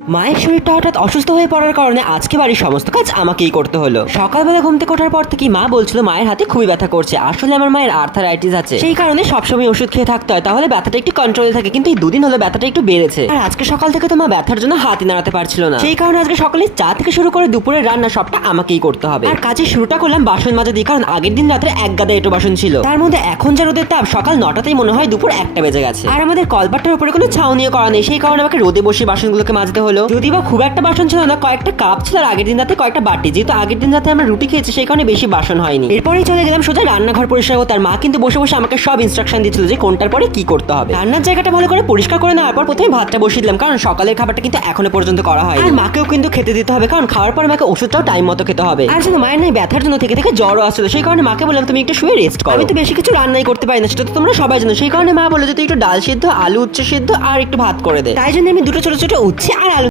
মায়ের শরীরটা হঠাৎ অসুস্থ হয়ে পড়ার কারণে আজকে বাড়ির সমস্ত কাজ আমাকেই করতে হলো। সকালবেলা ঘুম থেকে ওঠার পর থেকে মা বলছিল মায়ের হাতে খুবই ব্যথা করছে। আসলে আমার মায়ের আর্থারাইটিস আছে, সেই কারণে সবসময় ওষুধ খেয়ে থাকতে হয়, তাহলে ব্যথাটা একটু কন্ট্রোলে থাকে। কিন্তু এই দুদিন হলো ব্যথাটা একটু বেড়েছে। আর আজকে সকাল থেকে তো মা ব্যথার জন্য হাতই নাড়াতে পারছিল না, সেই কারণে আজকে সকালে চা থেকে শুরু করে দুপুরের রান্না সবটা আমাকেই করতে হবে। আর কাজের শুরুটা করলাম বাসন মাজা দিয়ে, কারণ আগের দিন রাত্রে এক গাদা এঁটো বাসন ছিল। তার মধ্যে এখন যা রোদের তাপ, সকাল 9টাতেই মনে হয় দুপুর 1টা বেজে গেছে। আর আমাদের কলপাটটার উপরে কোনো ছাউনিও করা নেই, সেই কারণে আমাকে রোদে বসে বাসনগুলোকে মাজতে হলো। যদি বা খুব একটা বাসন ছিল না, কয়েকটা কাপ ছিল, আর আগের দিন রাতে কয়েকটা বাটি। যেহেতু আগের দিন রাতে আমরা রুটি খেয়েছি, সেই কারণে বেশি বাসন হয়নি। এরপরেই চলে গেলাম সোজা রান্নাঘর পরিষ্কার করতে। আর মা কিন্তু বসে বসে আমাকে সব ইনস্ট্রাকশন দিচ্ছিল যে কোনটার পরে কি করতে হবে। রান্নার জায়গাটা ভালো করে পরিষ্কার করে নেওয়ার পর প্রথমে ভাতটা বসিয়ে দিলাম, কারণ সকালের খাবারটা কিন্তু এখনো পর্যন্ত করা হয়। আর মাকেও কিন্তু খেতে দিতে হবে, কারণ খাওয়ার পর মাকে ওষুধটাও টাইম মতো খেতে হবে। আর যেন মায়ের নাই ব্যথার জন্য থেকে থেকে জ্বরও আসছিল, সেই কারণে মাকে বললাম তুমি একটু শুয়ে রেস্ট করো। আমি তো বেশি কিছু রান্নাই করতে পারি না, সেটা তো তোমরা সবাই জানো। সেই কারণে মা বললো যে তুই একটু ডাল সিদ্ধ, আলু উচ্ছে সিদ্ধ আর একটু ভাত করে দে। তাই জন্য আমি দুটো ছোট ছোট উচ্ছে আর